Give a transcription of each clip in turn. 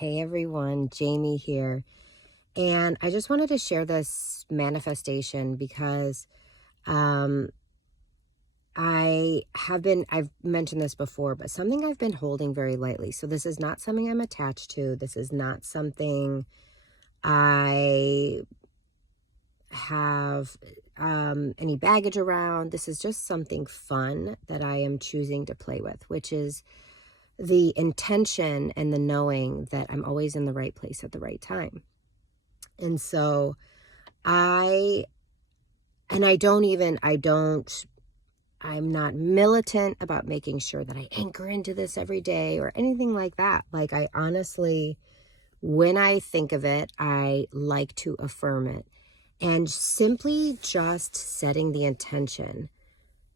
Hey everyone, Jamie here. And I just wanted to share this manifestation because I've mentioned this before, but something I've been holding very lightly. So this is not something I'm attached to. This is not something I have any baggage around. This is just something fun that I am choosing to play with, which is the intention and the knowing that I'm always in the right place at the right time. And so I'm not militant about making sure that I anchor into this every day or anything like that. Like, I honestly, when I think of it, I like to affirm it. And simply just setting the intention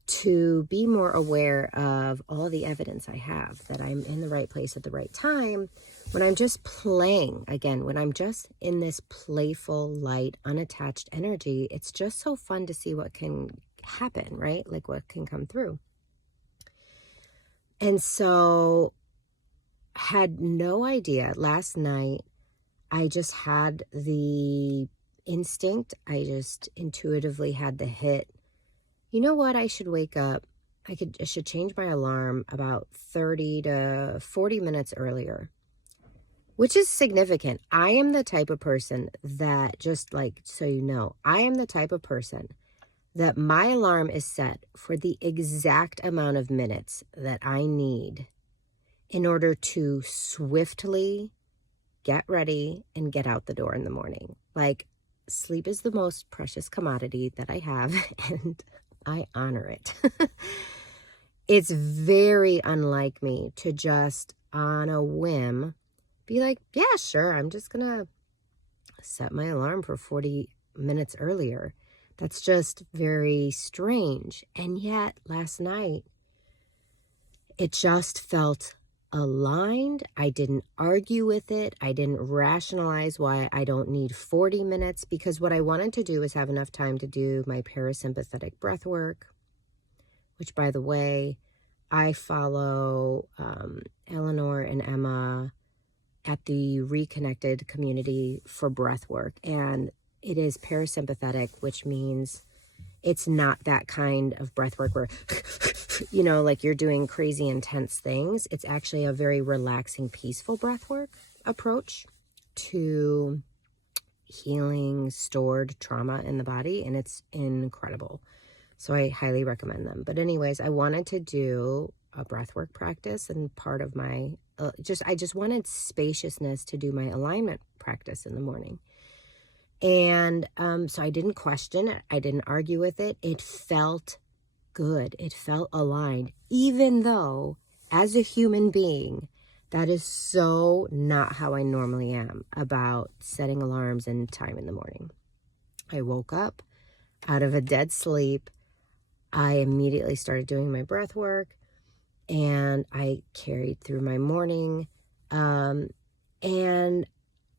to be more aware of all the evidence I have that I'm in the right place at the right time. When I'm just playing, again, when I'm just in this playful, light, unattached energy, it's just so fun to see what can happen, right? Like what can come through. And so, had no idea. Last night, I just had the instinct. I just intuitively had the hit. You know what? I should wake up. I should change my alarm about 30 to 40 minutes earlier, which is significant. I am the type of person that, just like, so you know, I am the type of person that my alarm is set for the exact amount of minutes that I need in order to swiftly get ready and get out the door in the morning. Like, sleep is the most precious commodity that I have, and I honor it. It's very unlike me to just on a whim be like, yeah, sure, I'm just gonna set my alarm for 40 minutes earlier. That's just very strange. And yet last night, it just felt aligned. I didn't argue with it. I didn't rationalize why I don't need 40 minutes, because what I wanted to do is have enough time to do my parasympathetic breath work, which, by the way, I follow Eleanor and Emma at the Reconnected community for breath work. And it is parasympathetic, which means it's not that kind of breath work where, you know, like you're doing crazy intense things. It's actually a very relaxing, peaceful breath work approach to healing stored trauma in the body. And it's incredible. So I highly recommend them. But anyways, I wanted to do a breathwork practice, and part of my, I just wanted spaciousness to do my alignment practice in the morning. And so I didn't question it. I didn't argue with it. It felt good. It felt aligned, even though as a human being, that is so not how I normally am about setting alarms and time in the morning. I woke up out of a dead sleep. I immediately started doing my breath work, and I carried through my morning. And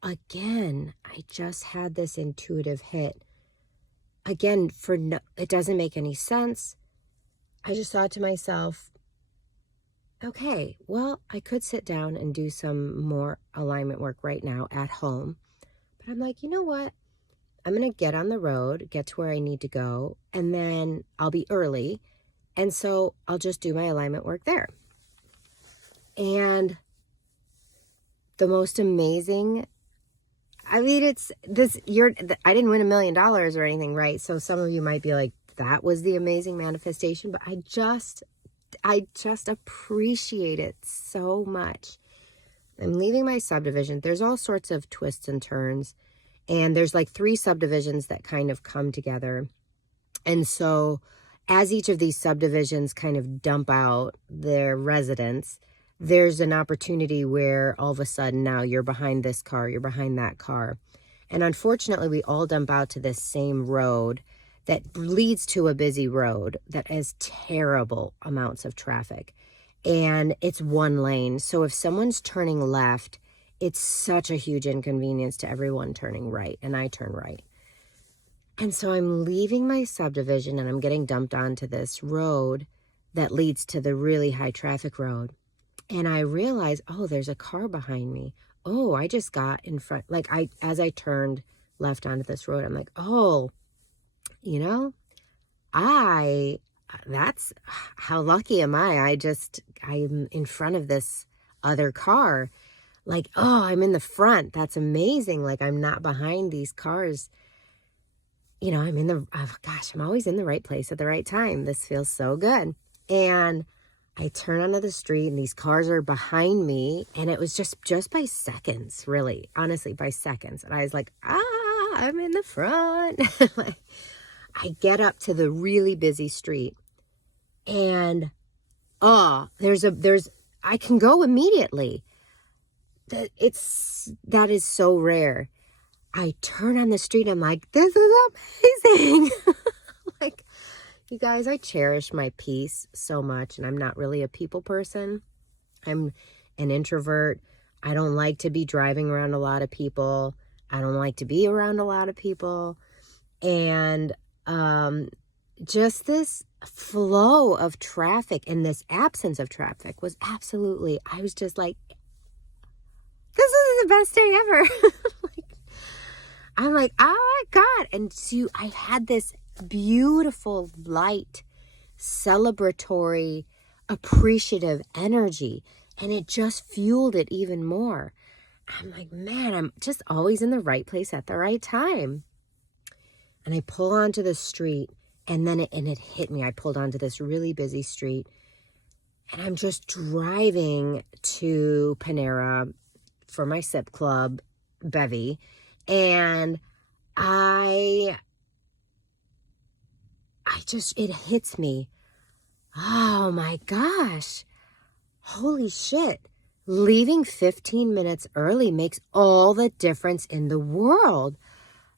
again, I just had this intuitive hit. Again, it doesn't make any sense. I just thought to myself, okay, well, I could sit down and do some more alignment work right now at home. But I'm like, you know what? I'm going to get on the road, get to where I need to go, and then I'll be early. And so I'll just do my alignment work there. And the most amazing, I mean, it's this, I didn't win $1 million or anything, right? So some of you might be like, that was the amazing manifestation, but I just appreciate it so much. I'm leaving my subdivision. There's all sorts of twists and turns. And there's like 3 subdivisions that kind of come together. And so as each of these subdivisions kind of dump out their residents, there's an opportunity where all of a sudden now you're behind this car, you're behind that car. And unfortunately, we all dump out to this same road that leads to a busy road that has terrible amounts of traffic. And it's one lane. So if someone's turning left, it's such a huge inconvenience to everyone turning right, and I turn right. And so I'm leaving my subdivision and I'm getting dumped onto this road that leads to the really high traffic road. And I realized, oh, there's a car behind me. Oh, I just got in front. Like as I turned left onto this road, I'm like, oh, you know, that's how lucky am I? I'm in front of this other car. Like, oh, I'm in the front. That's amazing. Like, I'm not behind these cars. I'm always in the right place at the right time. This feels so good. And I turn onto the street and these cars are behind me. And it was just by seconds, really, honestly, by seconds. And I was like, I'm in the front. I get up to the really busy street and, I can go immediately. That is so rare. I turn on the street. I'm like, this is amazing. Like, you guys, I cherish my peace so much, and I'm not really a people person. I'm an introvert. I don't like to be driving around a lot of people. I don't like to be around a lot of people. And just this flow of traffic and this absence of traffic was absolutely, I was just like, this is the best day ever. I'm like, oh my God. And so I had this beautiful, light, celebratory, appreciative energy. And it just fueled it even more. I'm like, man, I'm just always in the right place at the right time. And I pull onto the street, and then it hit me. I pulled onto this really busy street, and I'm just driving to Panera for my sip club bevy, and it hits me. Oh my gosh. Holy shit. Leaving 15 minutes early makes all the difference in the world.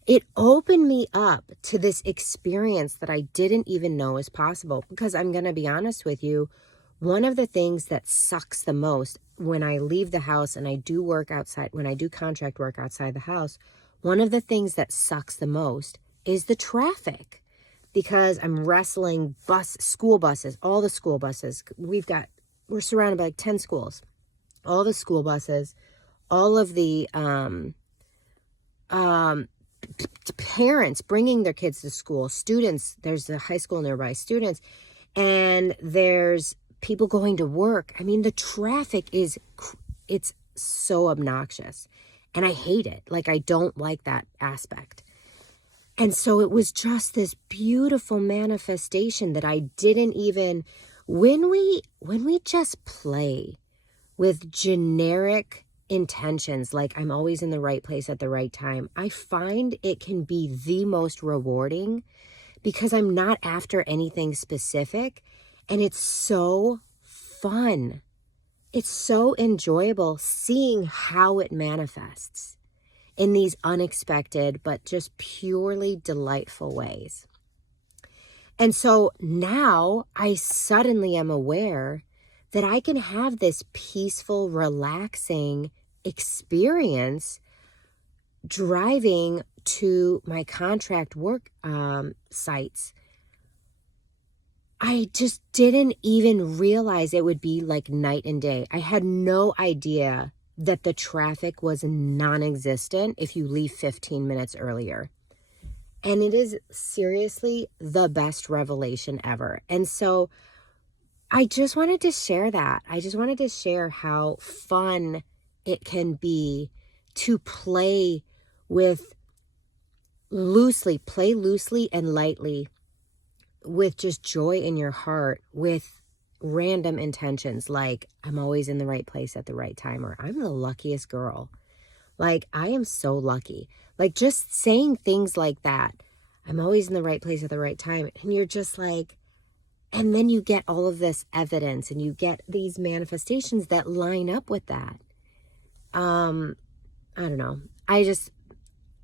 It opened me up to this experience that I didn't even know was possible. Because I'm going to be honest with you, one of the things that sucks the most when I leave the house and I do work outside, when I do contract work outside the house, one of the things that sucks the most is the traffic. Because I'm wrestling school buses, all the school buses. We're surrounded by like 10 schools. All the school buses, all of the parents bringing their kids to school, students, there's a high school nearby, students, and there's people going to work. I mean, the traffic it's so obnoxious, and I hate it. Like, I don't like that aspect. And so it was just this beautiful manifestation that I didn't even, when we just play with generic intentions, like I'm always in the right place at the right time, I find it can be the most rewarding because I'm not after anything specific, and it's so fun. It's so enjoyable seeing how it manifests in these unexpected but just purely delightful ways. And so now I suddenly am aware that I can have this peaceful, relaxing experience driving to my contract work sites. I just didn't even realize it would be like night and day. I had no idea that the traffic was non-existent if you leave 15 minutes earlier. And it is seriously the best revelation ever. And so I just wanted to share that. I just wanted to share how fun it can be to play loosely and lightly with just joy in your heart, with random intentions like I'm always in the right place at the right time, or I'm the luckiest girl. Like, I am so lucky. Like, just saying things like that, I'm always in the right place at the right time. And you're just like, and then you get all of this evidence and you get these manifestations that line up with that. I don't know.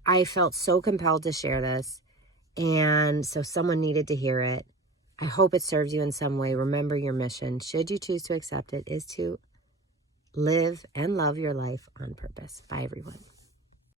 I felt so compelled to share this. And so someone needed to hear it. I hope it serves you in some way. Remember, your mission, should you choose to accept it, is to live and love your life on purpose. Bye, everyone.